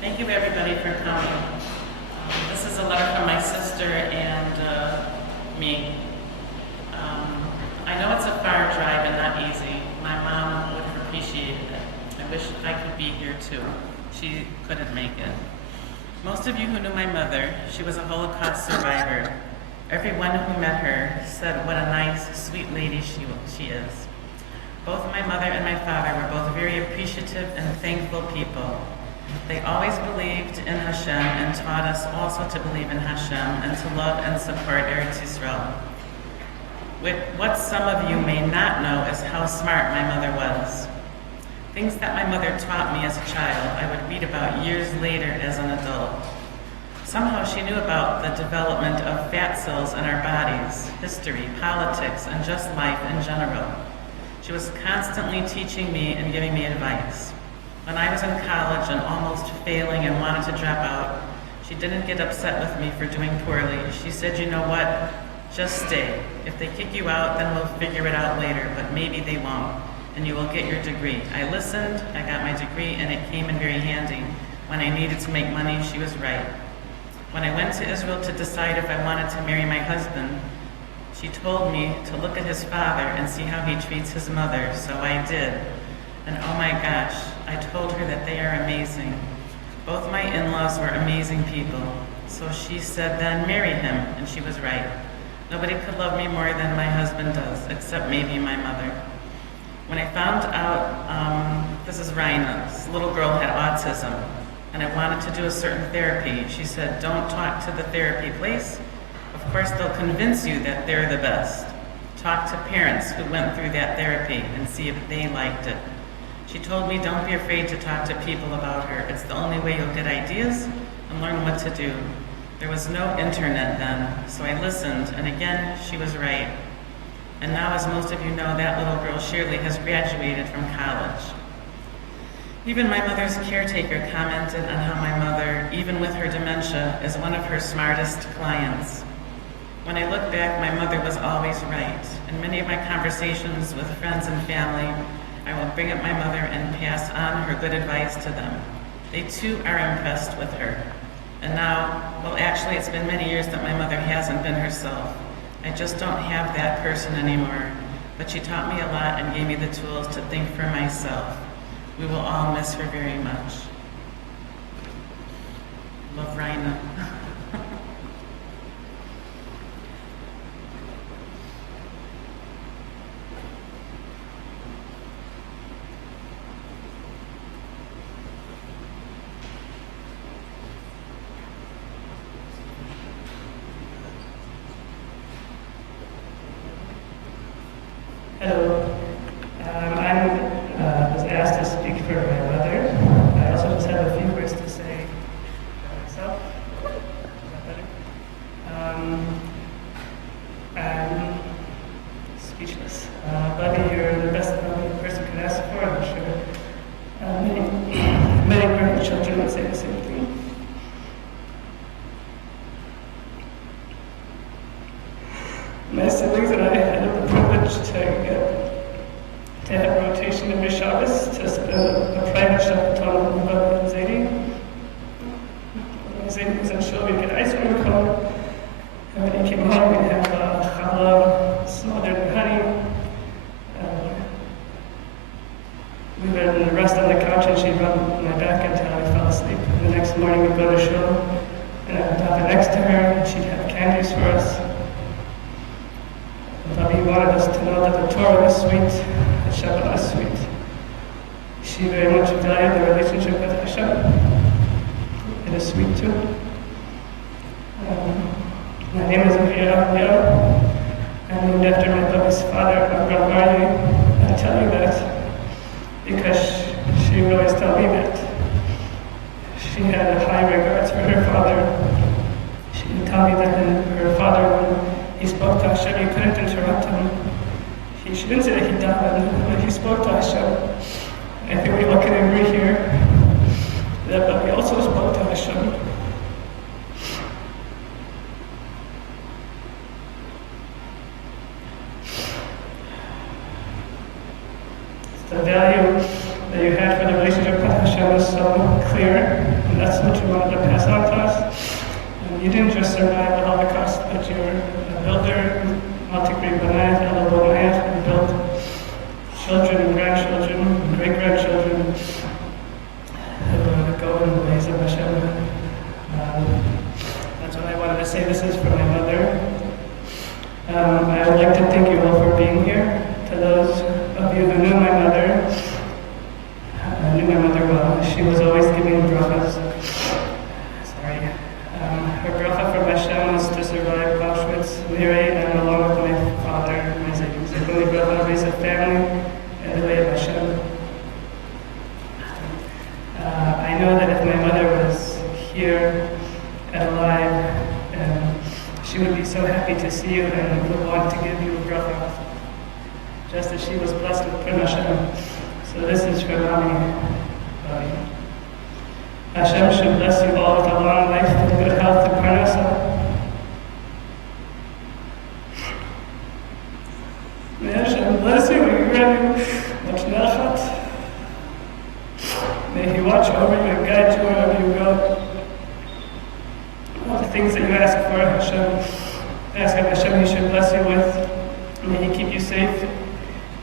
Thank you everybody for coming. This is a letter from my sister and me. I know it's a far drive and not easy. My mom would have appreciated it. I wish I could be here too. She couldn't make it. Most of you who knew my mother, she was a Holocaust survivor. Everyone who met her said what a nice, sweet lady she is. Both my mother and my father were both very appreciative and thankful people. They always believed in Hashem and taught us also to believe in Hashem and to love and support Eretz Yisrael. What some of you may not know is how smart my mother was. Things that my mother taught me as a child, I would read about years later as an adult. Somehow she knew about the development of fat cells in our bodies, history, politics, and just life in general. She was constantly teaching me and giving me advice. When I was in college and almost failing and wanted to drop out, she didn't get upset with me for doing poorly. She said, you know what, just stay. If they kick you out, then we'll figure it out later, but maybe they won't, and you will get your degree. I listened, I got my degree, and it came in very handy. When I needed to make money, she was right. When I went to Israel to decide if I wanted to marry my husband, she told me to look at his father and see how he treats his mother, so I did. And oh my gosh, I told her that they are amazing. Both my in-laws were amazing people. So she said, then marry him, and she was right. Nobody could love me more than my husband does, except maybe my mother. When I found out, this is Ryna, this little girl had autism, and I wanted to do a certain therapy. She said, don't talk to the therapy place. Of course, they'll convince you that they're the best. Talk to parents who went through that therapy and see if they liked it. She told me, don't be afraid to talk to people about her. It's the only way you'll get ideas and learn what to do. There was no internet then, so I listened, and again, she was right. And now, as most of you know, that little girl, Shirley, has graduated from college. Even my mother's caretaker commented on how my mother, even with her dementia, is one of her smartest clients. When I look back, my mother was always right. In many of my conversations with friends and family, I will bring up my mother and pass on her good advice to them. They too are impressed with her. And now, well actually it's been many years that my mother hasn't been herself. I just don't have that person anymore. But she taught me a lot and gave me the tools to think for myself. We will all miss her very much. Love, Ryna. Hello. I was asked to speak for my mother. I also just have a few words to say for myself. Is that better? I'm speechless. Buddy, you're the best person could ask for, I'm sure. Many grandchildren would say the same thing. My siblings and I had the privilege to have rotation every Shabbos, to spend a private Shabbaton with Rabbi Zaidi. Zaidi was in shul, we'd get ice cream cone, and when he came home, we'd have challah smothered in honey. We would rest on the couch and she'd rub my back until I fell asleep. And the next morning we'd go to shul, and I would daven next to her, and she'd have candies for us. He wanted us to know that the Torah was sweet, the Shabbat was sweet. She very much valued the relationship with Hashem. It is sweet too. My name is Ebby Marell. I'm named after my baby's father, I tell you that because she would always tell me that she had a high regards for her father. She would tell me that her father, when he spoke to Hashem, you couldn't interrupt him. She didn't say that he died, but he spoke to Hashem. I think we all can agree here that we also spoke to Hashem. The value that you had for the relationship with Hashem is so so clear, and that's what you wanted to pass on to us. And you didn't just survive the Holocaust, but you're a builder, multi-great banayat, and built children and grandchildren and great-grandchildren who go in the ways of Hashem. That's what I wanted to say. This is for my mother. I would like to thank you all for being here. To those of you who knew my mother, I knew my mother well. She was always giving brachas. Her bracha from Hashem was to survive Auschwitz, Miri, and along with my father, my Zikuni bracha, raise a family in the way of Hashem. I know that if my mother was here and alive, she would be so happy to see you and would want to give you a bracha, just as she was blessed with Prim Hashem. So this is for Mommy. Hashem should bless you all with a long life and good health and parnasa. May Hashem bless you and grant you much nachat. May He watch over you and guide you wherever you go. All the things that you ask for, ask that Hashem He should bless you with. May He keep you safe,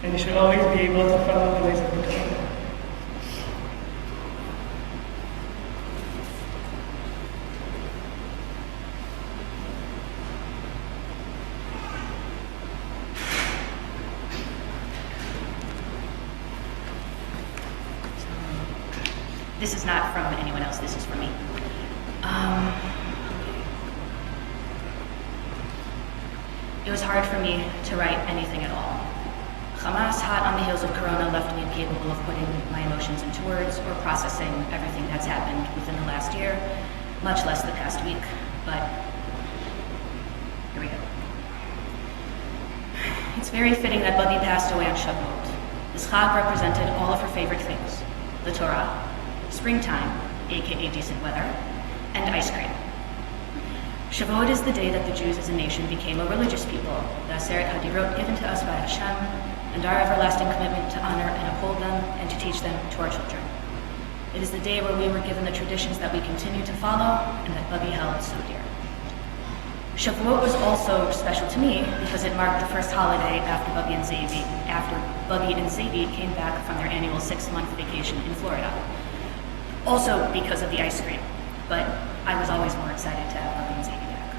and you should always be able to follow the ways of the Torah. This is not from anyone else, this is for me. It was hard for me to write anything at all. Hamas, hot on the heels of Corona, left me incapable of putting my emotions into words or processing everything that's happened within the last year, much less the past week, but here we go. It's very fitting that Bubby passed away on Shavuot. This chag represented all of her favorite things: the Torah, springtime, aka decent weather, and ice cream. Shavuot is the day that the Jews as a nation became a religious people, the Aseret Hadirot given to us by Hashem, and our everlasting commitment to honor and uphold them and to teach them to our children. It is the day where we were given the traditions that we continue to follow and that Bubby held so dear. Shavuot was also special to me because it marked the first holiday after Bubby and Zadie came back from their annual 6-month vacation in Florida. Also because of the ice cream, but I was always more excited to have Bubby and Zadie back.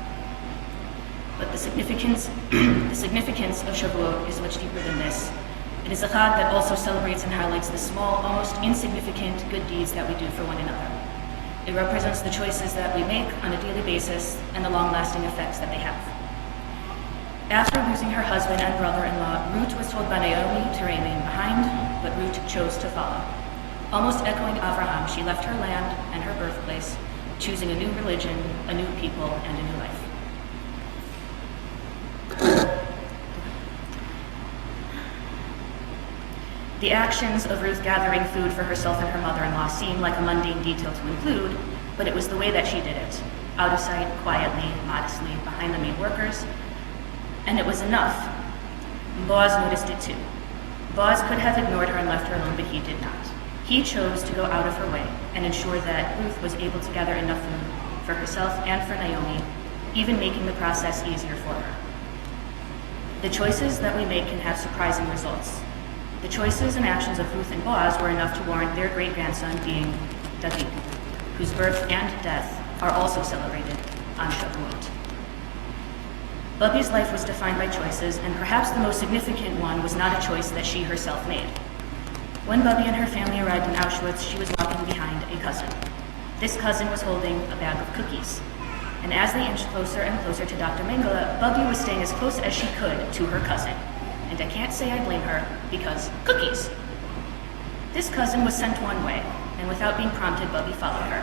But the significance of Shavuot is much deeper than this. It is a chag that also celebrates and highlights the small, almost insignificant good deeds that we do for one another. It represents the choices that we make on a daily basis and the long-lasting effects that they have. After losing her husband and brother-in-law, Ruth was told by Naomi to remain behind, but Ruth chose to follow. Almost echoing Avraham, she left her land and her birthplace, choosing a new religion, a new people, and a new life. The actions of Ruth gathering food for herself and her mother-in-law seem like a mundane detail to include, but it was the way that she did it, out of sight, quietly, modestly, behind the maid workers, and it was enough. Boaz noticed it too. Boaz could have ignored her and left her alone, but he did not. He chose to go out of her way and ensure that Ruth was able to gather enough food for herself and for Naomi, even making the process easier for her. The choices that we make can have surprising results. The choices and actions of Ruth and Boaz were enough to warrant their great-grandson being David, whose birth and death are also celebrated on Shavuot. Bubby's life was defined by choices, and perhaps the most significant one was not a choice that she herself made. When Bubby and her family arrived in Auschwitz, she was walking behind a cousin. This cousin was holding a bag of cookies, and as they inched closer and closer to Dr. Mengele, Bubby was staying as close as she could to her cousin. And I can't say I blame her, because cookies! This cousin was sent one way, and without being prompted, Bubby followed her.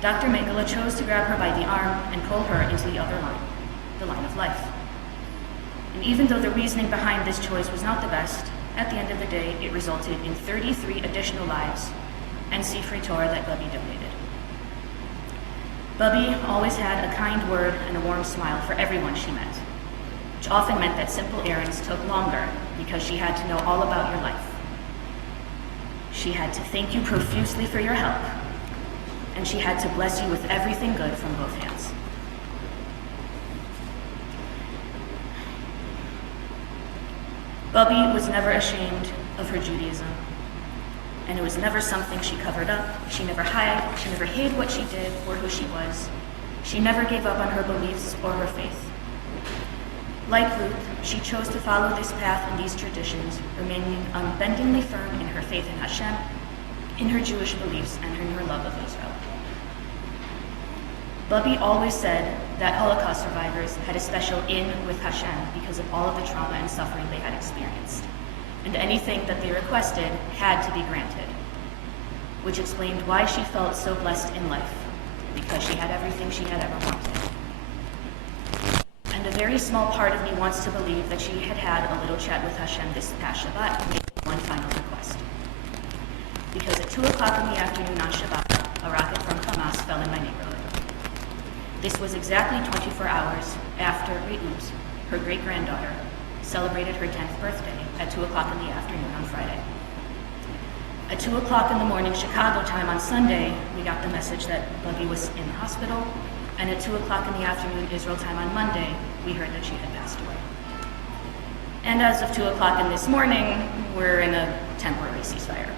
Dr. Mengele chose to grab her by the arm and pull her into the other line, the line of life. And even though the reasoning behind this choice was not the best, at the end of the day, it resulted in 33 additional lives and Sifrei Torah that Bubby donated. Bubby always had a kind word and a warm smile for everyone she met, which often meant that simple errands took longer because she had to know all about your life. She had to thank you profusely for your help, and she had to bless you with everything good from both hands. Bubby was never ashamed of her Judaism, and it was never something she covered up. She never hid what she did or who she was. She never gave up on her beliefs or her faith. Like Ruth, she chose to follow this path and these traditions, remaining unbendingly firm in her faith in Hashem, in her Jewish beliefs, and in her love of Israel. Bubby always said that Holocaust survivors had a special in with Hashem because of all of the trauma and suffering they had experienced, and anything that they requested had to be granted, which explained why she felt so blessed in life, because she had everything she had ever wanted. And a very small part of me wants to believe that she had had a little chat with Hashem this past Shabbat and made one final request. Because at 2 o'clock in the afternoon on Shabbat, a rocket from Hamas fell in my neighborhood. This was exactly 24 hours after Reut, her great-granddaughter, celebrated her 10th birthday at 2 o'clock in the afternoon on Friday. At 2 o'clock in the morning Chicago time on Sunday, we got the message that Bubby was in the hospital, and at 2 o'clock in the afternoon Israel time on Monday, we heard that she had passed away. And as of 2 o'clock in this morning, we're in a temporary ceasefire.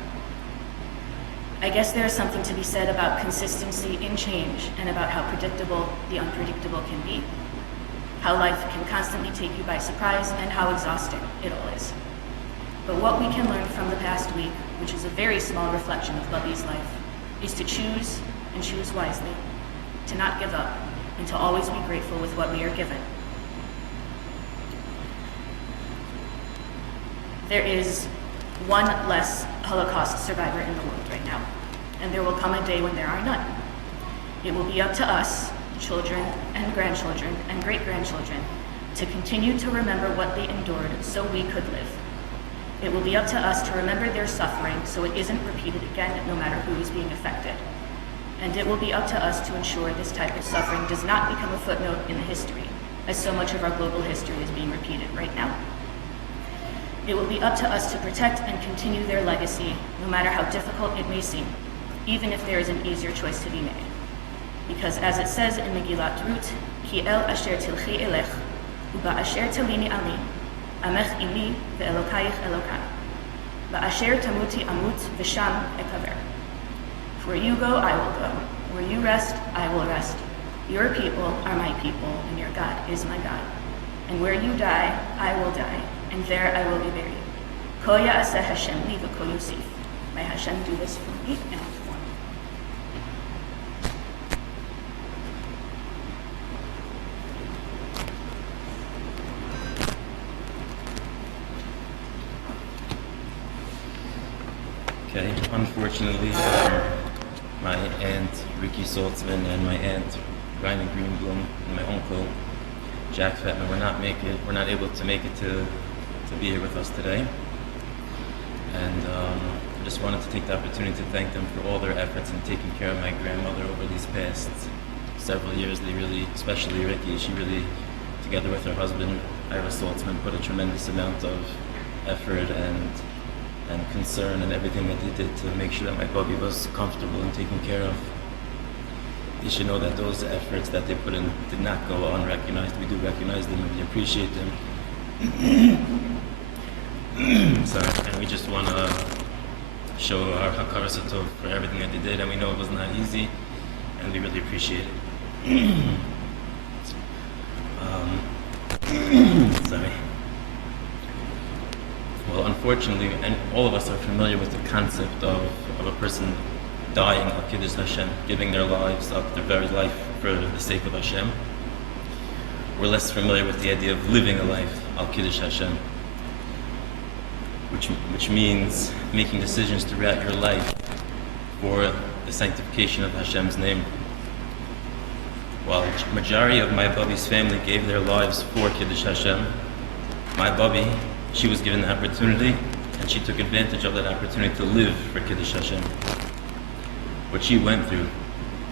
I guess there's something to be said about consistency in change and about how predictable the unpredictable can be. How life can constantly take you by surprise and how exhausting it all is. But what we can learn from the past week, which is a very small reflection of Bubby's life, is to choose and choose wisely, to not give up, and to always be grateful with what we are given. There is one less Holocaust survivor in the world right now, and there will come a day when there are none. It will be up to us, children and grandchildren and great-grandchildren, to continue to remember what they endured so we could live. It will be up to us to remember their suffering so it isn't repeated again, no matter who is being affected. And it will be up to us to ensure this type of suffering does not become a footnote in the history, as so much of our global history is being repeated right now. It will be up to us to protect and continue their legacy, no matter how difficult it may seem, even if there is an easier choice to be made. Because as it says in Megillat Ruth, Ki el asher tilchi elech, uba asher talini ani, amech imi ve'elokayich elokai, ba'asher tamuti amut v'sham ekaver. Where you go, I will go. Where you rest, I will rest. Your people are my people, and your God is my God. And where you die, I will die, and there I will be buried. Ko ya'aseh Hashem li v'ko yosif. May Hashem do this for me and for me. Okay, unfortunately, my aunt Ricki Saltzman and my aunt Ryna Greenblum and my uncle Jack Fettman were not able to make it to be here with us today. And I just wanted to take the opportunity to thank them for all their efforts in taking care of my grandmother over these past several years. They really, especially Ricki, she really, together with her husband, Ira Saltzman, put a tremendous amount of effort and concern and everything that they did to make sure that my Bubby was comfortable and taken care of. You should know that those efforts that they put in did not go unrecognized. We do recognize them and we appreciate them. Sorry, and we just want to show our hakara satov for everything that they did, and we know it was not easy, and we really appreciate it. Sorry. Well, unfortunately, and all of us are familiar with the concept of a person dying al Kiddush Hashem, giving their lives up, their very life for the sake of Hashem. We're less familiar with the idea of living a life al Kiddush Hashem, which means making decisions throughout your life for the sanctification of Hashem's name. While the majority of my Bubby's family gave their lives for Kiddush Hashem, my Bubby, she was given the opportunity, and she took advantage of that opportunity to live for Kiddush Hashem. What she went through,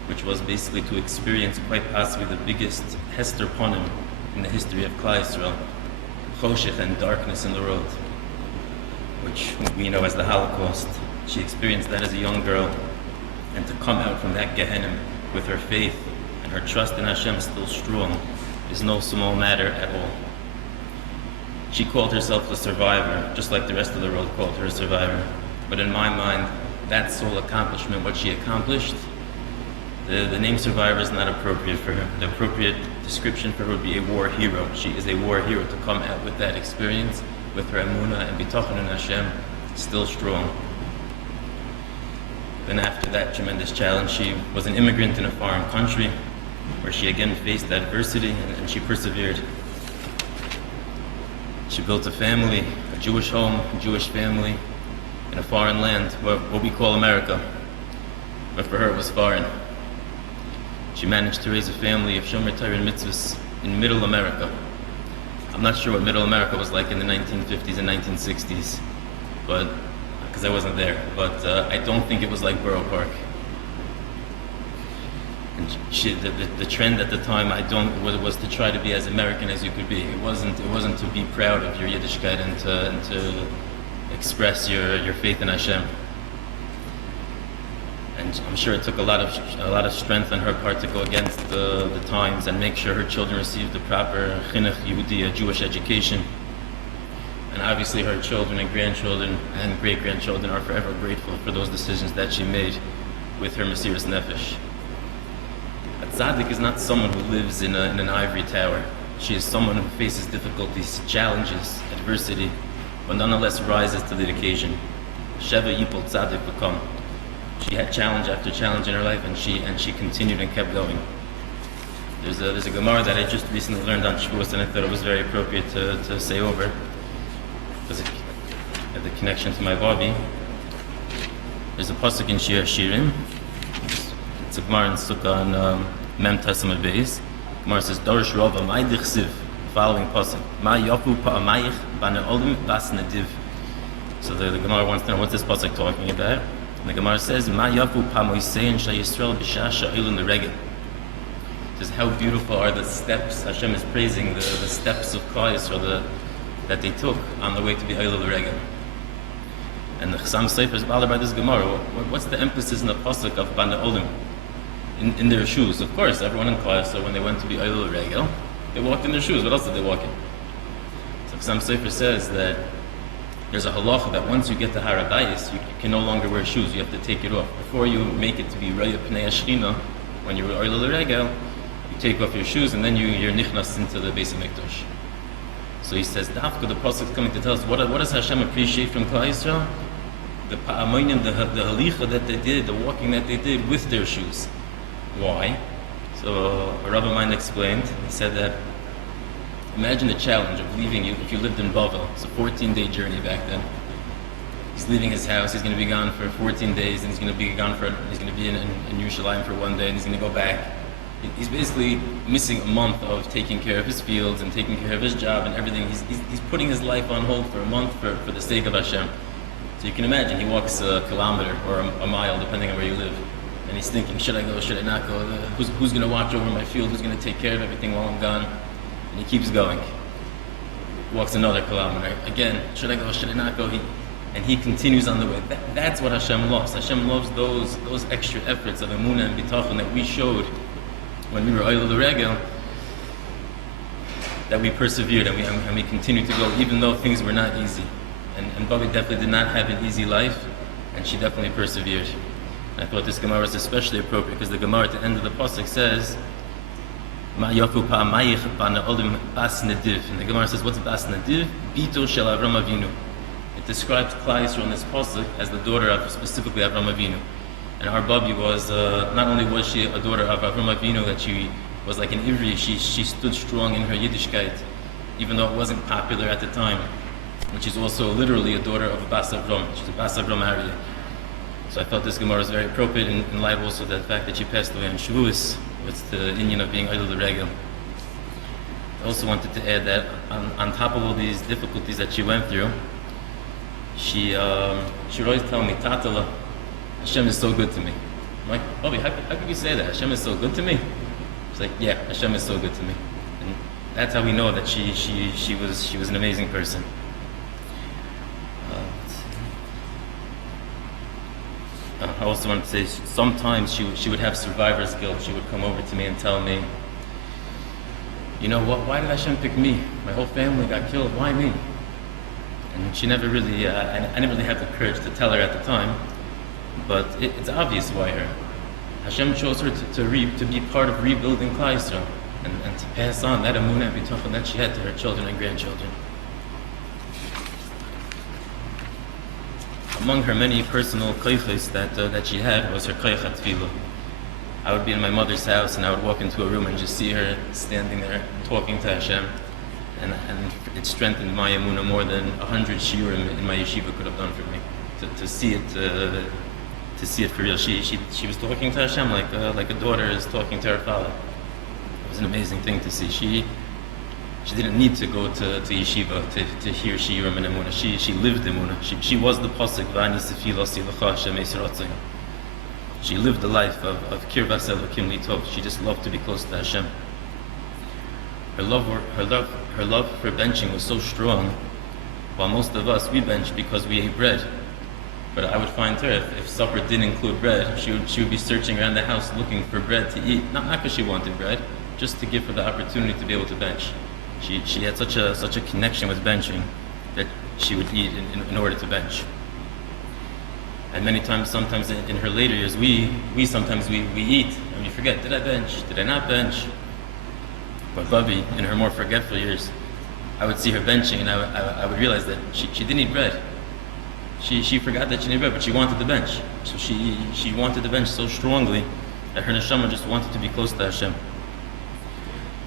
which was basically to experience quite possibly the biggest Hester Ponim in the history of Klal Yisrael, Choshech and darkness in the world, which we know as the Holocaust. She experienced that as a young girl, and to come out from that Gehenna with her faith and her trust in Hashem still strong is no small matter at all. She called herself a survivor, just like the rest of the world called her a survivor. But in my mind, that sole accomplishment, what she accomplished, the name survivor is not appropriate for her. The appropriate description for her would be a war hero. She is a war hero to come out with that experience, with her emunah and bitachon in Hashem, still strong. Then after that tremendous challenge, she was an immigrant in a foreign country, where she again faced adversity, and she persevered. She built a family, a Jewish home, a Jewish family, in a foreign land, what we call America. But for her it was foreign. She managed to raise a family of Shomer Torah and Mitzvahs in Middle America. I'm not sure what Middle America was like in the 1950s and 1960s, but because I wasn't there. But I don't think it was like Borough Park. And the trend at the time was to try to be as American as you could be. It wasn't to be proud of your Yiddishkeit and to express your faith in Hashem. And I'm sure it took a lot of strength on her part to go against the times and make sure her children received the proper chinuch Yehudi, a Jewish education. And obviously her children and grandchildren and great-grandchildren are forever grateful for those decisions that she made with her Mesiras Nefesh. A tzaddik is not someone who lives in an ivory tower. She is someone who faces difficulties, challenges, adversity, but nonetheless rises to the occasion. Sheva Yipol Tzaddik B'Kam. She had challenge after challenge in her life, and she continued and kept going. There's a Gemara that I just recently learned on Shavuot, and I thought it was very appropriate to say over, because it had the connection to my Vavi. There's a pasuk in Shir Shirim. It's a Gemara in Sukkah on Mem Tasam Beis. Gemara says, Dorish Rova Ma'idich Siv. Following pasuk, Ma Yafu Pa'amayich Bana Olim Bas Nadiv. So the Gemara wants to know what's this pasuk talking about. And the Gemara says, Ma Yafu Pa'moisein Sha Yisrael B'Shah Sha'ilun L'Regel. Says how beautiful are the steps. Hashem is praising the steps of Klal Yisrael that they took on the way to be Eilul L'Regel. And the Chassam Sefer is bothered by this Gemara. What's the emphasis in the pasuk of Bana Olim? In their shoes. Of course, everyone in Klal Yisrael, when they went to be Eilul L'Regel, they walked in their shoes. What else did they walk in? So Chassam Sefer says that there's a halacha that once you get to Har HaBayis, you can no longer wear shoes. You have to take it off. Before you make it to be Raya Pnei Hashchina, when you're Eilul L'Regel, you take off your shoes and then you're nichnas into the Beis HaMikdash. So he says, Dafka, the pasuk is coming to tell us what does Hashem appreciate from Klal Yisrael? The pa'amonim, the halicha that they did, the walking that they did with their shoes. Why? So a Rabbi mine explained. He said that imagine the challenge of leaving if you lived in Bavel. It's a 14-day journey back then. He's leaving his house. He's going to be gone for 14 days, and he's going to be in Yerushalayim for 1 day, and he's going to go back. He's basically missing a month of taking care of his fields and taking care of his job and everything. He's putting his life on hold for a month for the sake of Hashem. So you can imagine he walks a kilometer or a mile, depending on where you live. And he's thinking, should I go, should I not go? Who's going to watch over my field? Who's going to take care of everything while I'm gone? And he keeps going. Walks another kilometer. Again, should I go, should I not go? And he continues on the way. That's what Hashem loves. Hashem loves those extra efforts of emunah and bitachon that we showed when we were Eilul L'Regel, that we persevered and we continued to go, even though things were not easy. And Bobby definitely did not have an easy life, and she definitely persevered. I thought this Gemara was especially appropriate because the Gemara at the end of the pasuk says, Ma yafu pa'amayich bana olim bas nediv. And the Gemara says, what's bas nediv? Bito shel Avram Avinu. It describes Klal Yisrael in this pasuk as the daughter of specifically Avram Avinu. And our Babi was, not only was she a daughter of Avram Avinu, that she was like an Ivri, she stood strong in her Yiddishkeit, even though it wasn't popular at the time. And she's also literally a daughter of a Bas Avram. She's a Bas Avram Aryeh. So I thought this Gemara was very appropriate in light also of the fact that she passed away on Shavuos, with the Indian of being Eilul L'Regel. I also wanted to add that on top of all these difficulties that she went through, she would always tell me, Tatala, Hashem is so good to me. I'm like, Bobby, how could you say that? Hashem is so good to me? She's like, yeah, Hashem is so good to me. And that's how we know that she was an amazing person. I also want to say sometimes she would have survivor's guilt. She would come over to me and tell me, you know what, why did Hashem pick me? My whole family got killed, why me? And she never really, I didn't really have the courage to tell her at the time, but it's obvious why her. Hashem chose her to be part of rebuilding Klal Yisrael and to pass on that emunah and bitachon that she had to her children and grandchildren. Among her many personal koiches that she had was her koich tefillah. I would be in my mother's house and I would walk into a room and just see her standing there talking to Hashem, and it strengthened my emunah more than 100 shiurim in my yeshiva could have done for me. To see it for real. She was talking to Hashem like a daughter is talking to her father. It was an amazing thing to see. She didn't need to go to yeshiva to hear shiurim and emunah. She lived emunah. She was the pasuk v'ani sefila silacha Hashem eis ratzon. She lived the life of kirvas elokim litov. She just loved to be close to Hashem. Her love for benching was so strong. While most of us, we bench because we ate bread. But I would find her, if supper didn't include bread, she would be searching around the house looking for bread to eat. Not because she wanted bread, just to give her the opportunity to be able to bench. She had such a connection with benching that she would eat in order to bench. And many times, sometimes in her later years, we sometimes eat and we forget, did I bench? Did I not bench? But Bubby, in her more forgetful years, I would see her benching and I would realize that she didn't eat bread. She forgot that she needed bread, but she wanted to bench. So she wanted to bench so strongly that her neshama just wanted to be close to Hashem.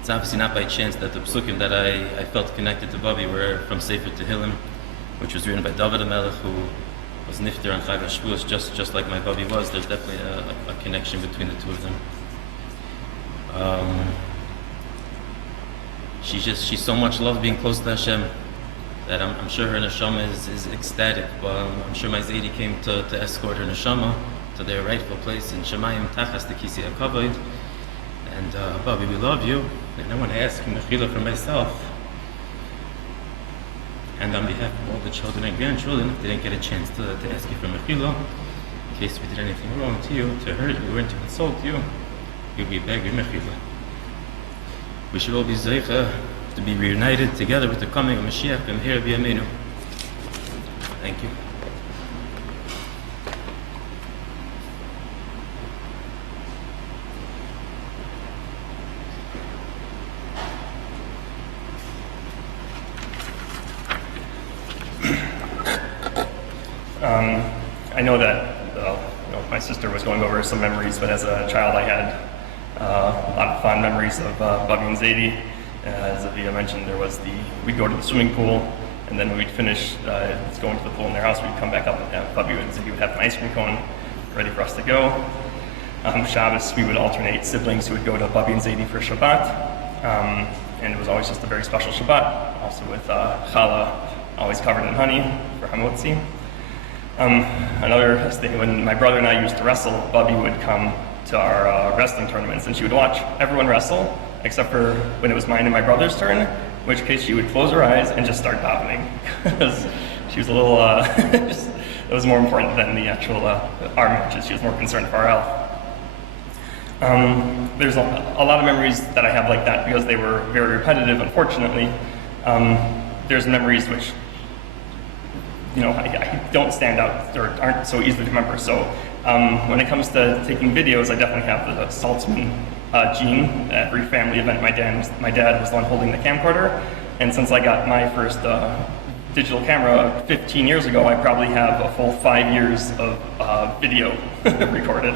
It's obviously not by chance that the psukim that I felt connected to Bubby were from Sefer Tehillim, which was written by David HaMelech, who was nifter on Chag HaShavuos, just like my Bubby was. There's definitely a connection between the two of them. She so much loved being close to Hashem that I'm sure her neshama is ecstatic. But I'm sure my Zaidi came to escort her neshama to their rightful place in Shemayim Tachas the Kisi HaKavod. And Bubby, we love you. And I want to ask you mechila for myself, and on behalf of all the children and grandchildren, if they didn't get a chance to ask you for mechila, in case we did anything wrong to you, to hurt you, or to insult you, we beg your mechila. We should all be zeicha to be reunited together with the coming of Mashiach and here b'yameinu. Thank you. I know that my sister was going over some memories, but as a child I had a lot of fond memories of Bubby and Zaidi. As Avia mentioned, we'd go to the swimming pool, and then when we'd finish going to the pool in their house, we'd come back up and Bubby and Zaidi would have an ice cream cone ready for us to go. Shabbos, we would alternate siblings who would go to Bubby and Zaidi for Shabbat, and it was always just a very special Shabbat, also with challah always covered in honey for hamotzi. Another thing, when my brother and I used to wrestle, Bubby would come to our wrestling tournaments and she would watch everyone wrestle, except for when it was mine and my brother's turn, in which case she would close her eyes and just start davening. Because she was a little, it was more important than the actual our matches. She was more concerned for our health. There's a lot of memories that I have like that because they were very repetitive, unfortunately. There's memories which I don't stand out or aren't so easily to remember. So when it comes to taking videos, I definitely have the Saltzman gene. Every family event, my dad was the one holding the camcorder. And since I got my first digital camera 15 years ago, I probably have a full 5 years of video recorded.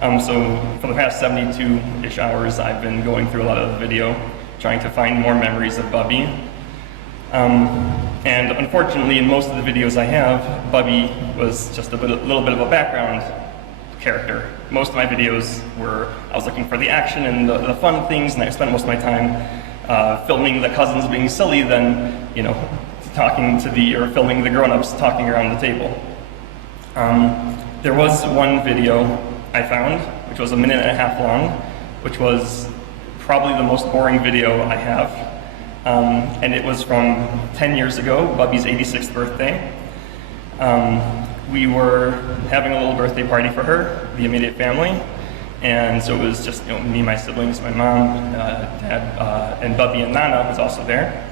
So for the past 72-ish hours, I've been going through a lot of the video, trying to find more memories of Bubby. And unfortunately, in most of the videos I have, Bubby was just a little bit of a background character. Most of my videos I was looking for the action and the fun things, and I spent most of my time filming the cousins being silly than, filming the grown-ups talking around the table. There was one video I found, which was 1.5 minutes long, which was probably the most boring video I have. And it was from 10 years ago, Bubby's 86th birthday. we were having a little birthday party for her, the immediate family. And so it was just, me, my siblings, my mom, dad, and Bubby and Nana was also there.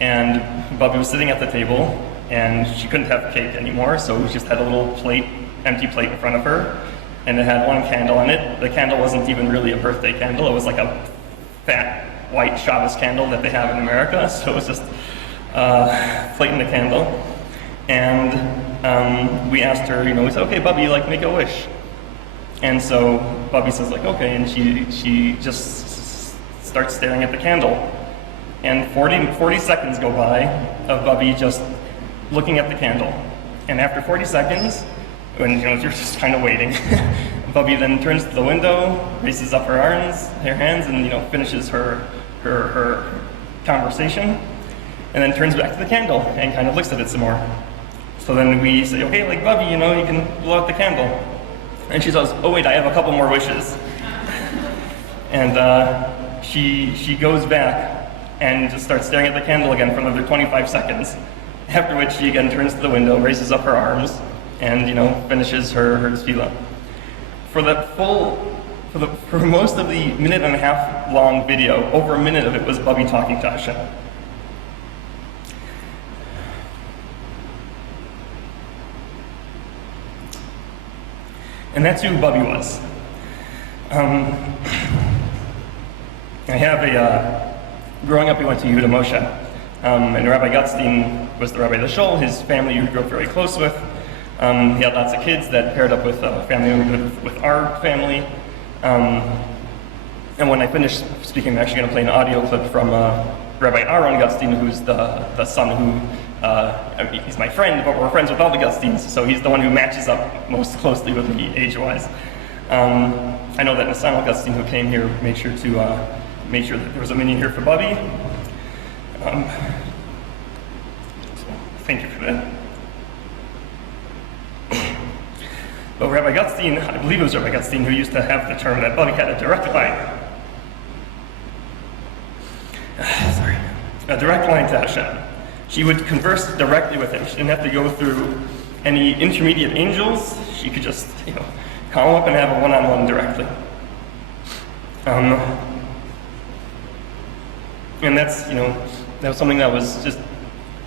And Bubby was sitting at the table, and she couldn't have cake anymore, so we just had a little plate, empty plate in front of her, and it had one candle in it. The candle wasn't even really a birthday candle, it was like a fat, white Shabbos candle that they have in America, so it was just a plate and a candle. And we asked her, we said, okay, Bubby, make a wish. And so Bubby says, okay, and she just starts staring at the candle. And 40 seconds go by of Bubby just looking at the candle. And after 40 seconds, when you're just kind of waiting, Bubby then turns to the window, raises up her hands, and finishes her conversation, and then turns back to the candle and kind of looks at it some more. So then we say, okay, Bubby, you can blow out the candle. And she says, oh wait, I have a couple more wishes. And she goes back and just starts staring at the candle again for another 25 seconds. After which she again turns to the window, raises up her arms, and finishes her tefillah. For most of the minute and a half long video, over a minute of it was Bubby talking to Hashem. And that's who Bubby was. Growing up, we went to Yehuda Moshe, and Rabbi Gutstein was the rabbi of the shul. His family we grew up very close with. He had lots of kids that paired up with family with our family. And when I finish speaking, I'm actually going to play an audio clip from Rabbi Aaron Gutstein, who's the son who, he's my friend, but we're friends with all the Gutsteins, so he's the one who matches up most closely with me age-wise. I know that Nathaniel Gutstein, who came here, made sure that there was a minion here for Bubby. Thank you for that. But Rabbi Gutstein, I believe it was Rabbi Gutstein, who used to have the term that Bubby had a direct line. A direct line to Hashem. She would converse directly with him. She didn't have to go through any intermediate angels. She could just, call him up and have a one-on-one directly. And that's, that was something that was just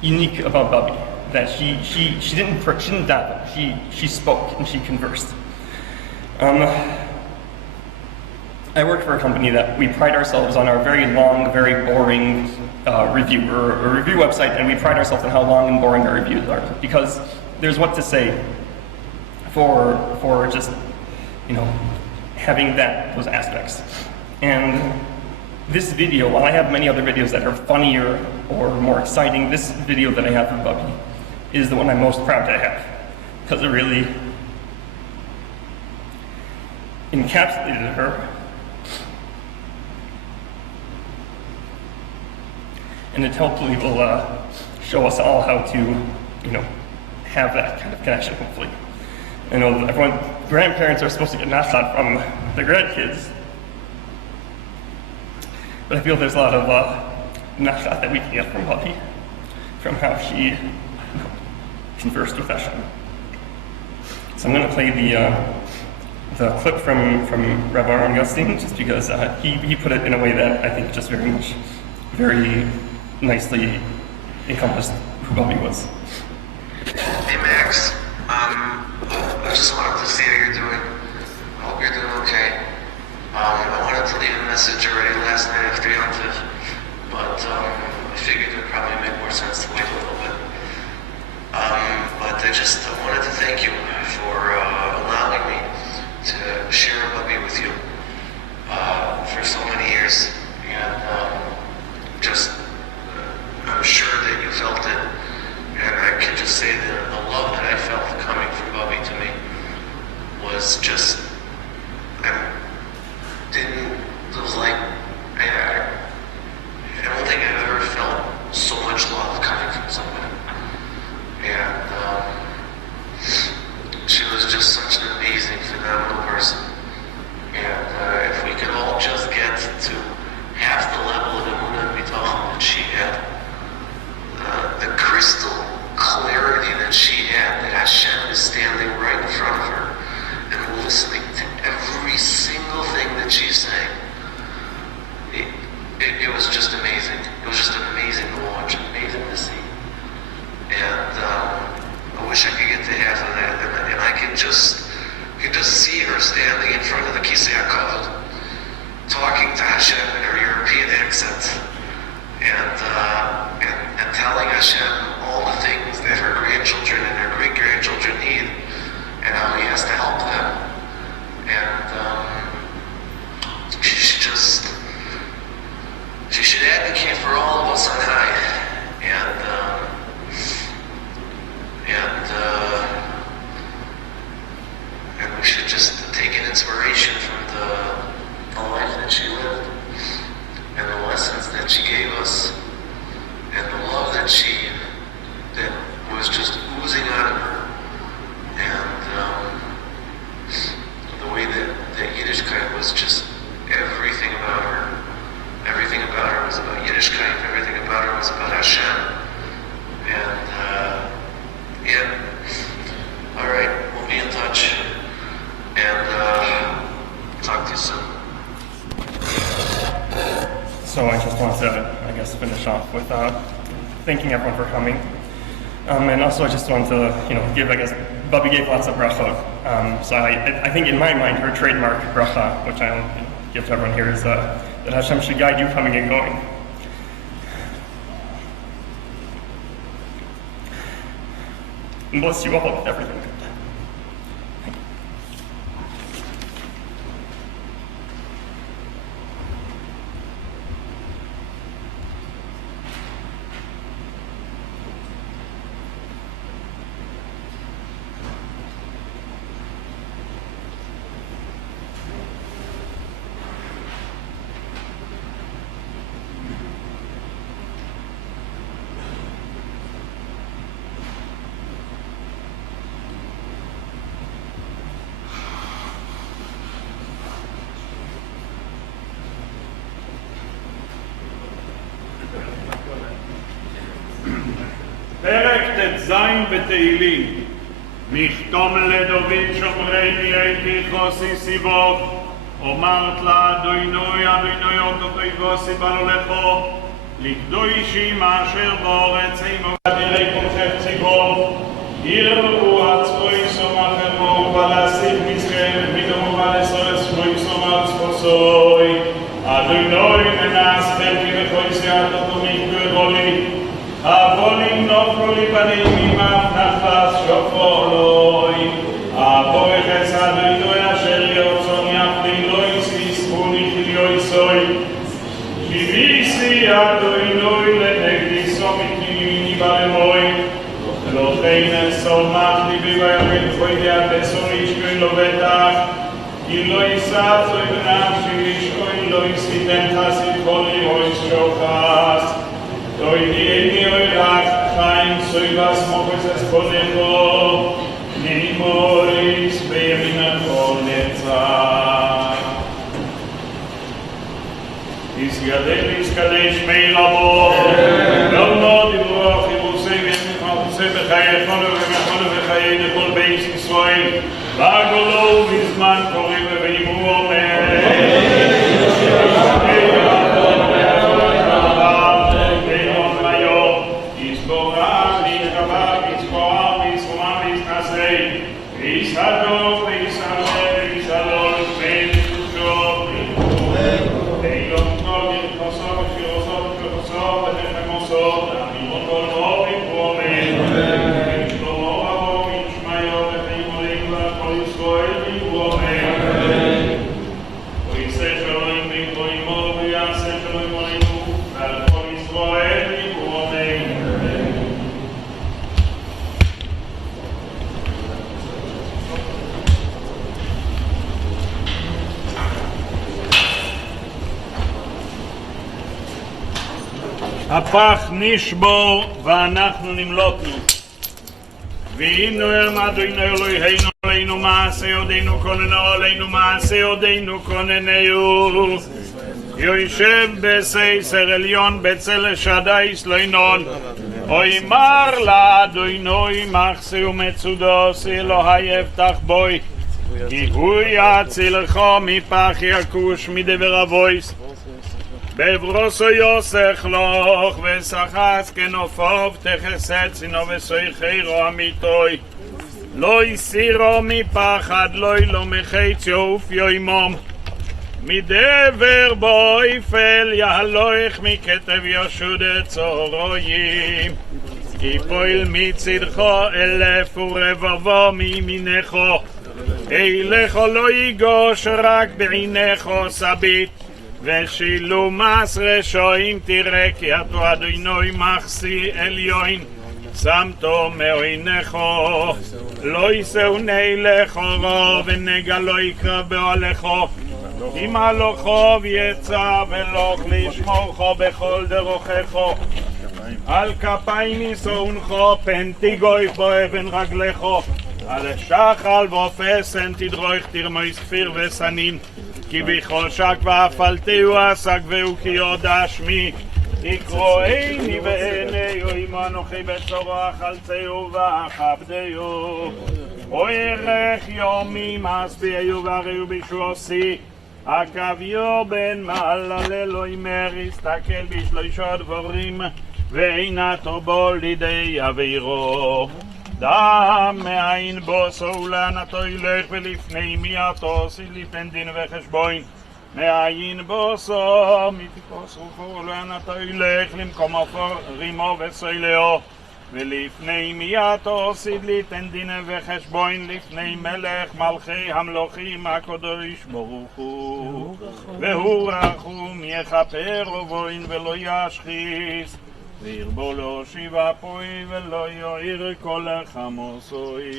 unique about Bubby. That she didn't dabble. She spoke and she conversed. I work for a company that we pride ourselves on our very long, very boring review. We're a review website, and we pride ourselves on how long and boring our reviews are, because there's what to say for just having those aspects. And this video, while I have many other videos that are funnier or more exciting, this video that I have of Bubby is the one I'm most proud to have, because it really encapsulated her. And it hopefully will show us all how to, have that kind of connection, hopefully. I know grandparents are supposed to get nachat from the grandkids, but I feel there's a lot of nachat that we can get from Bubby, from how she conversed with Hashem. So I'm going to play the clip from Rabbi Aaron Gutstein, just because he put it in a way that I think just very nicely encompassed who Bubby was. Hey Max, I just wanted to see how you're doing. I hope you're doing okay. I wanted to leave a message already last night after Yontif, but I figured it would probably make more sense to wait a little bit. But I wanted to thank you for allowing me to share Bubby with you for so many years, and I'm sure that you felt it, and I can just say that the love that I felt coming from Bubby to me was just, I don't think I've ever felt so much love coming from someone. And she was just such an amazing, phenomenal person. And if we could all just get to in front of the Kisei HaKavod, talking to Hashem in her European accent, and telling Hashem all the things that her grandchildren and her great-grandchildren need, and how he has to help them. And she should advocate for all of us on high, and we should just take an inspiration from the life that she lived, and the lessons that she gave us, and the love that was just oozing out of her, and the way that Yiddishkeit was just everything about her. Everything about her was about Yiddishkeit. Everything about her was about Hashem. And all right, we'll be in touch, and talk to you soon. So I just want to, I guess, finish off with thanking everyone for coming. And also I just want to, give, I guess, Bubby gave lots of brachot. So I think in my mind, her trademark bracha, which I'll give to everyone here, is that Hashem should guide you coming and going. And bless you all with everything. פרק ט"ז בתהילים. מכתום לדוד שומרני הייתי חוסי סיבוך, אומרת לה אדוני אדוני אותו תיבוסי בנו לכו, לקדושים אשר באורץ עמו אדירי כולכם ציבור, יראו עצבוי סומכמו ולהסיק מצחם מדמו ולסורס בוי סומר צפוסוי, אדוני מנסתם כי בכוי סיעת אותו מכברולי, Avolim nofroli panim imam nachlas shofoloi. Avoich es Adonai asher yotzon yachdi lois vispuni chilioisoi. Kivisi Adonai lenegdi somikini balemoi. Lochein somachdi bivayamin choydi adesori shkoin lo betach. Ki lo yisatzo ibnam shilishkoin lo yisitem chasid koli ois shochas. Doini oirach chaim soivas mochos es ponecho Nimoris beyaminacho netzach Iskadei shmei labo Velno dibroch Yibusei v'yemichalchusei b'chayechonu v'mechonu v'chayei dechol beis Yisrael V'agolo v'zman korim v'yimu omer הפח נשבור ואנחנו נמלטנו והנה אדוני אלוהינו עלינו מעשה ידינו כוננו עלינו מעשה ידינו כוננהו יושב בסייסר עליון בצל שדייס לינון אוי מר לאדוני מחסה ומצודוס אלוהי יבטח בוי כי הוא יצילך מפח יקוש מדבר אבויס בברוסו יוסך לוך ושחץ כנופוב תחסד צינו וסוי חירו אמיתוי לא יסירו מפחד, לא ילו מחץ יופי עמם. מדבר בו יפל יהלוך מכתב ישוד צורויים. יפול מצדך אלף ורבבו מימינך. אילך לא יגוש רק בעינך סבית. ושילומס רשעים תראה כי אתה אדוני מחסי עליון. שמתו מעינך לא יסעוני לך רוב ונגע לא יקרב בעולך. אם הלוכו ויצא ולוך לשמורך בכל דרכך. על כפיים יסעונך פן תיגוי בו אבן רגלך. על שחל ופסן תדרוך תרמויס כפיר וסנין. כי בחושק ואפלתהו עסק והוא כי יודע שמי. יקרואיני ועיניו אם אנוכי בצורו אכלצהו ואכבדהו. אורך יומים אסביהו והריהו בשועסי. עקביו בן מעלה לאלוהימר הסתכל בשלושה דברים ועינתו בו לידי עבירו. דם מאין בו סולנתו ילך ולפני מיעתו סיליפן דין וחשבון. מאין בו סו מתפוס ופולנתו ילך למקום רימו וסוילאו. ולפני מיעתו סיליפן דין וחשבון לפני מלך מלכי המלוכים הקדוש ברוך הוא. והוא רחום יכפר ובוין ולא ישחיס. וירבו לו שיבה פוי ולא יועיר כל חמוסוי.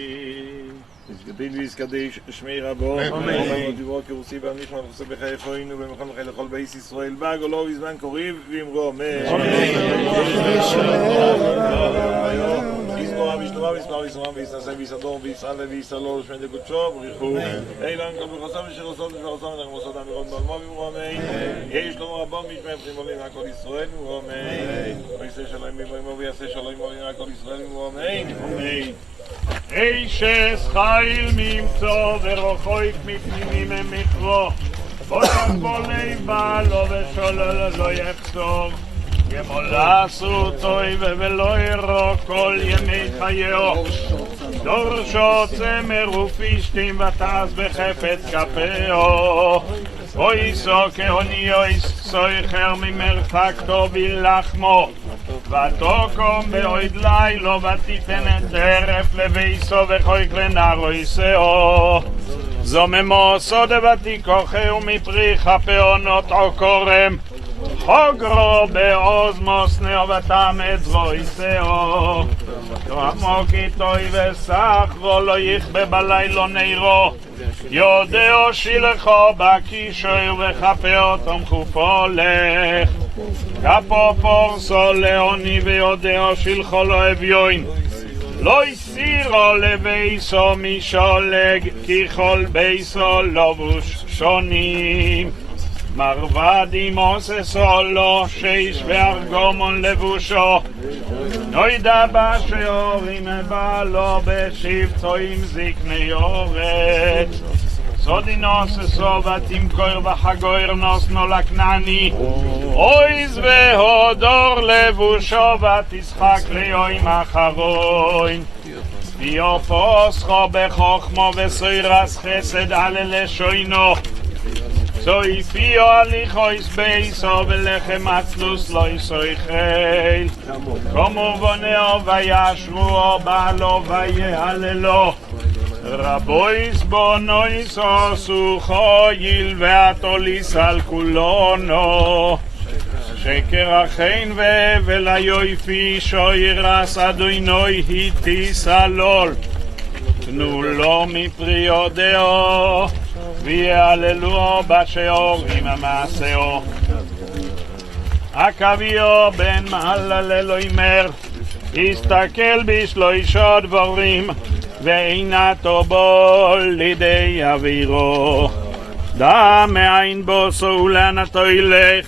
יסגדיל ויסקדיש שמי רבו. אמן. דיברו כרוסי והמליך מנחוסה בחייכוינו ומכון לחי לכל בייס ישראל. באגו לו בזמן קוריב ואמרו אמן. יזמורה בשלומה ויסמר ויסמרם ויסנסה ויסדור ויסעל ויסעלו שמי דקודשו בריחו. אילן כל בחוסם ושרוסות ושרוסם ונחמוסות אמירות בעלמו ואמרו אמן. יש שלום רבו משמי פרימולים מהכל ישראל ואמרו אמן. ויעשה שלום בברימו ויעשה שלום מהכל ישראל ואמרו אמן. אמן. אישס חיל ממצוא ורוחויק מפנימים ממקרו. בולי בעלו ושולל לא יחזור. ימולסו טוי ולא ירוק כל ימי חייו. דורשו צמר ופישתים ותעש בחפץ כפאו. אוי סו כהוני אוי סויחר ממרחקתו בלחמו. ותוקום באויד לילו ותיתן את טרף לביסו וחויק לנערו יסאו. זוממו סודה ותיקוחהו מפרי חפאונות עוקורם. חוגרו בעוז מוסנאו ותם עזרו יסאו. תרמו כי טוי וסחרו לא יכבה בלילו נערו. יודעו שילחו בקישוי וחפאו תומכו פולך. כפו פורסו לאוני ויודעו שילחו לא אביון. לא יסירו לביסו משולג כי כל ביסו לובוש שונים. מרבדי מוססו לו שיש וארגומון לבושו. נוידע בשעורים בעלו בשבצו עם זקני אורץ. סודי נוססו ותמכור בחגויר נוסנו לכנעני. אויז והודור לבושו ותשחק ליום אחרון. ויופוסכו בחוכמו וסוירס חסד על לשוינו. סוי פיו הליכויס בייסו ולחם עצלוס לא יסויכל. קומו בונאו וישרועו בעלו ויהללו. רבויס בונויס עשו חיל ועתוליס על כולונו. שקר אכן והבל היופי שוירס אדוני היתיסלול. תנו לו מפרי יודעו ויהללו בשעורים המעשהו. עקביו בן מעלה לאלוהימר הסתכל בשלושה דברים ועינתו בו לידי עבירו. דע מאין בו סולנתו ילך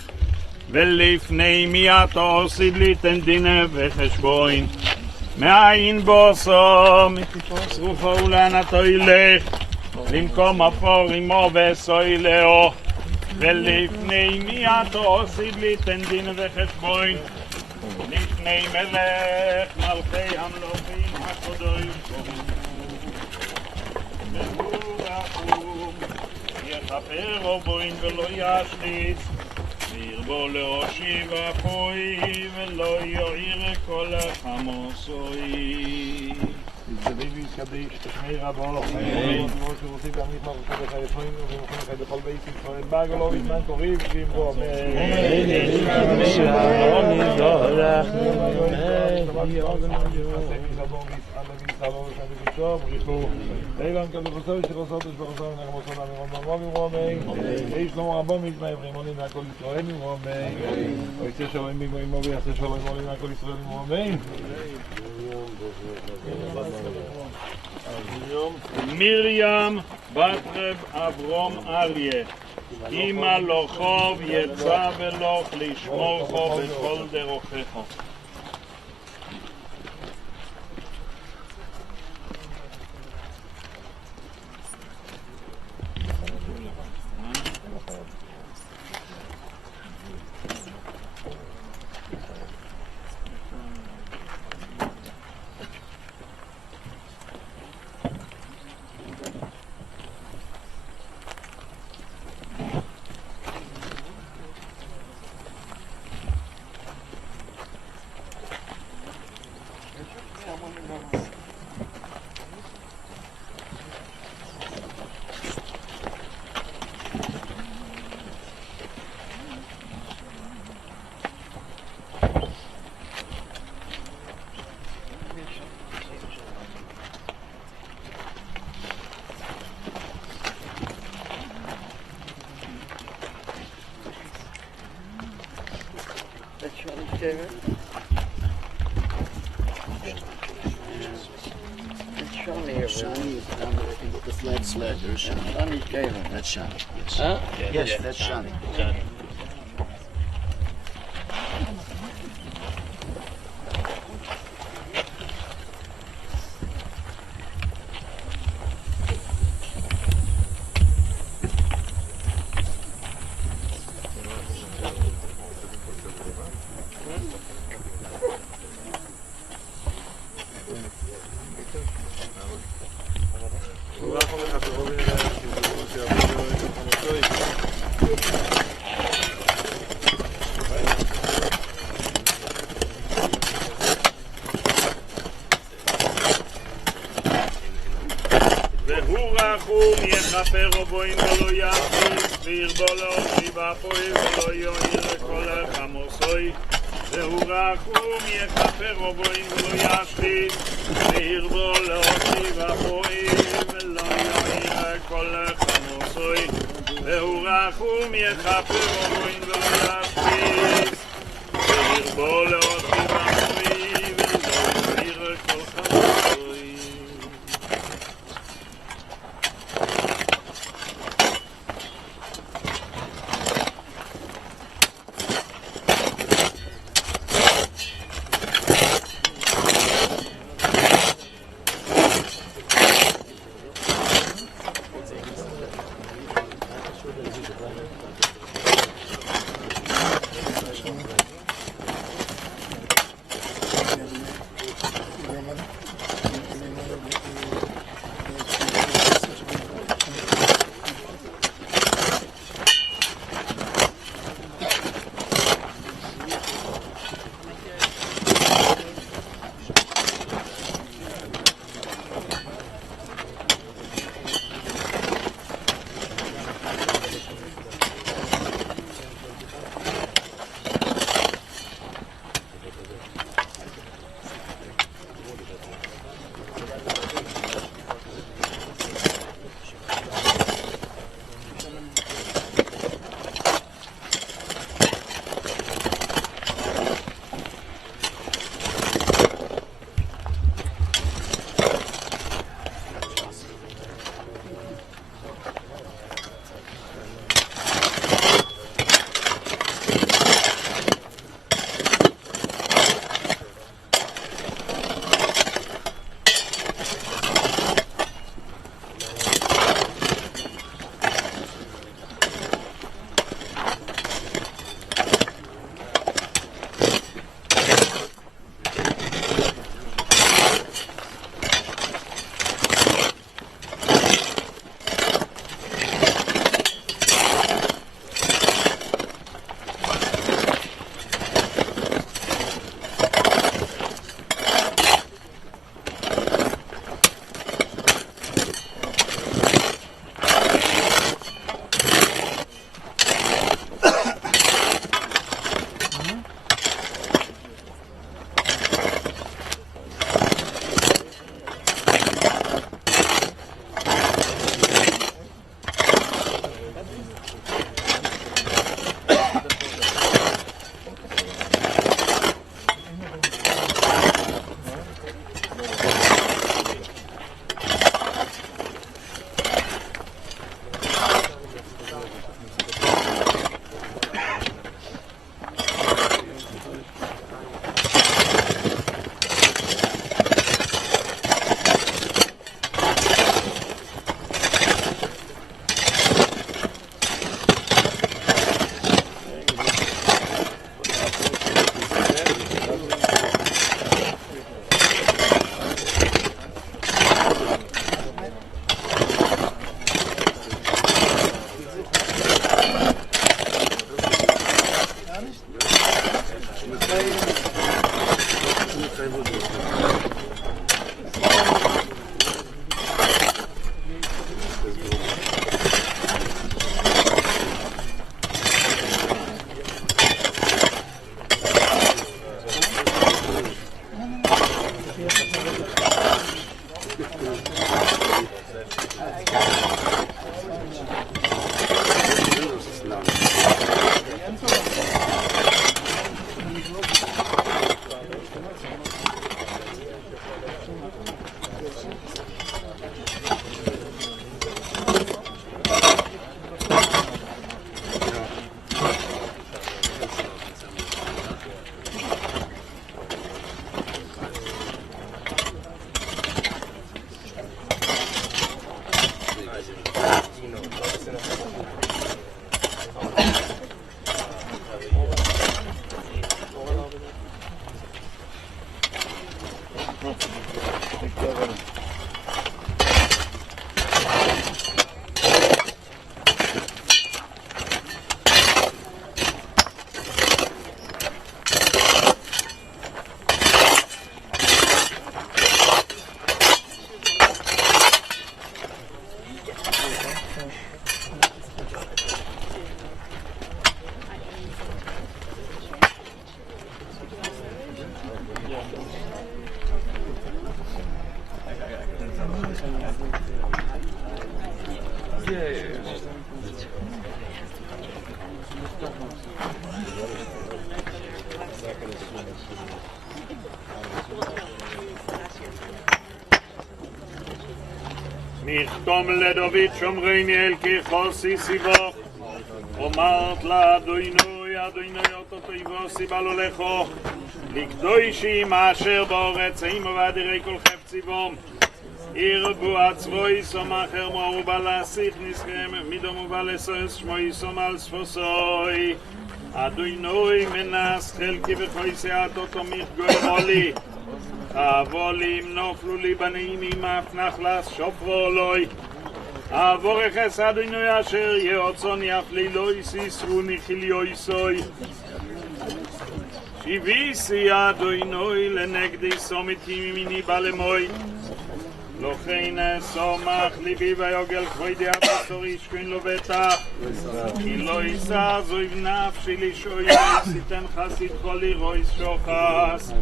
ולפני מיעתו סידליתן דינה וחשבון. מאין בו סו מתפוס רוחו ולנתו ילך למקום אפור עמו וסוילאו. ולפני מיעתו סידליתן דין וחשבון. לפני מלך מלכי המלוכים הקדוש ברוך הוא. יכפר בוין ולא ישליט, וירבו להושיב אפוי ולא יועיר כל חמוסוי. The baby Kaddish, the Shmei Rabbo, and the Rossi Gamit Marusha Bechayefim, and the Mochon Bechol Beis Yisrael, Bagalo, Isman Toriv, Shim Bo, מרים בת רב אברום אריה, אמא לוחוב יצא ולוך לשמורכו בכל דרכיך. Shonny is down there, I think, with the flat sled. There's Shonny Galen. That's Shonny, yes. Huh? Yes, that's Shonny. יכפר בוין ולא ישליט, וירבו להושיב אפוי ולא יועיר כל חמוסוי. והוא רחום יכפר בוין ולא ישליט, וירבו להושיב אפוי ולא יועיר כל חמוסוי. והוא רחום יכפר בוין ולא ישליט, וירבו להושיב אפוי ולא יועיר כל חמוסוי. מכתום לדוד שומרני אל כחוסי סיבוך אומרת לה אדוני אותו תיבו סיבה לו לכו לקדושים אשר באורץ אימו ואדירי כל חפצי בום ירבו עצבו יסום אחר מו ובא להסיך נסכם מידום ובא לסוס שמו יסום על ספוסוי אדוני מנס חלקי וחוי סעתו תומיך גוי מולי אבולים נופלו לי בנעימים אף נחלס שופרו אלוהי אבורך אדוני אשר יעוצוני אף לילוי סיסרוני חיליוי סוי שיביסי אדוני לנגדי סומיתי מימיני בלמוי לכן סומך ליבי ויוגל כבודי הבשור ישכון לו בטח כי לא יישא זויב נפשי לשוי סיתן חסיד כל אירויס שוחס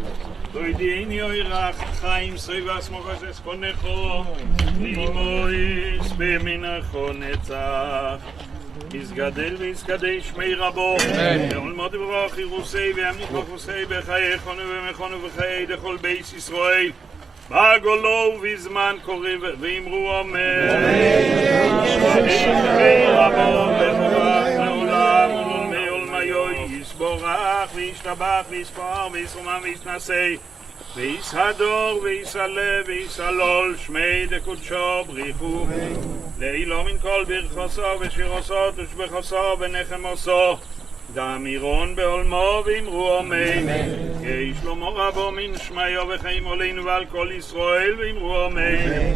לא ידיעני אוירח חיים סויב אסמוכס אסכונכו לימויס במנחו נצח יסגדל ויסגדי שמי רבו ולמוד ברוך ירוסי וימות מחוסי בחייכונו ומכונו בחיי דכל בייס ישראל בגולו ובזמן קוראים ואמרו אמן שמי רבו וברך לעולם ולעולמי עולמיו יסבורך וישתבח ויספר וישרומם ויתנשא ויסהדור ויסעלה ויסעלול שמי דקודשו בריחו לעילו מן כל ברכוסו ושירוסו ושבחוסו ונחמוסו דמירון בעולמו ואמרו אמן כי שלמה רבו מן שמיו וחיים עלינו ועל כל ישראל ואמרו אמן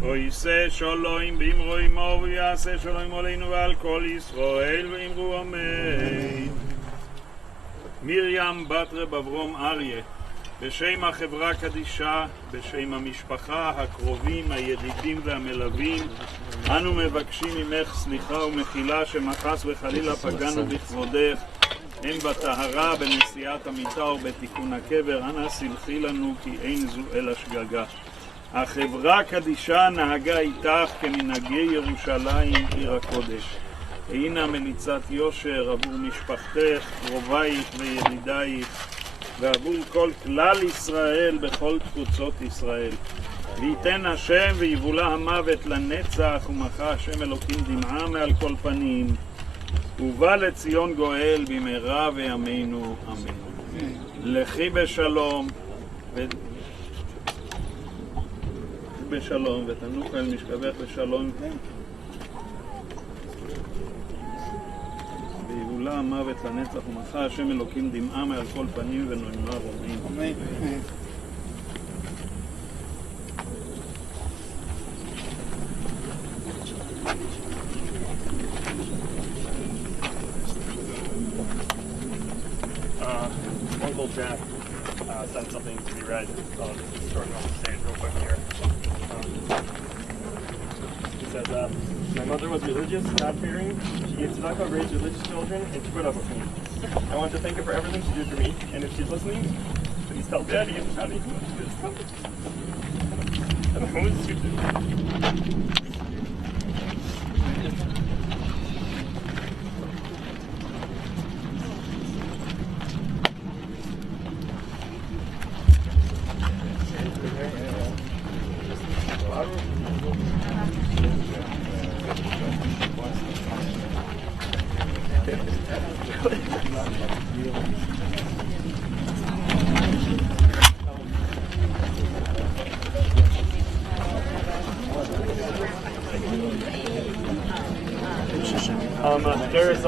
ויעשה שלום באמרו עמו ויעשה שלום עלינו ועל כל ישראל ואמרו אמן מרים בת רב אברום אריה בשם החברה קדישה, בשם המשפחה, הקרובים, הידידים והמלווים אנו מבקשים ממך סליחה ומחילה שמחס וחלילה פגענו בכבודך הן בטהרה, בנשיאת המיטה ובתיקון הקבר אנא סלחי לנו כי אין זו אלא שגגה החברה קדישה נהגה איתך כמנהגי ירושלים עיר הקודש הנה מליצת יושר עבור משפחתך, קרובייך וידידייך ועבור כל כלל ישראל בכל תפוצות ישראל ויתן השם ויבולה המוות לנצח ומחה השם אלוקים דמעה מעל כל פנים ובא לציון גואל במהרה וימינו אמן לכי בשלום בשלום ותנוח אל משכבך בשלום ויבולה המוות לנצח ומחה השם אלוקים דמעה מעל כל פנים ונאמר אמן Jack sent something to be read. I'll just start it on the stage real quick here. It says, my mother was religious, God-fearing. She gave tzedakah, raised religious children, and she put up with me. I want to thank her for everything she did for me, and if she's listening, please tell Daddy and Shonny who is coming. And who is stupid. There's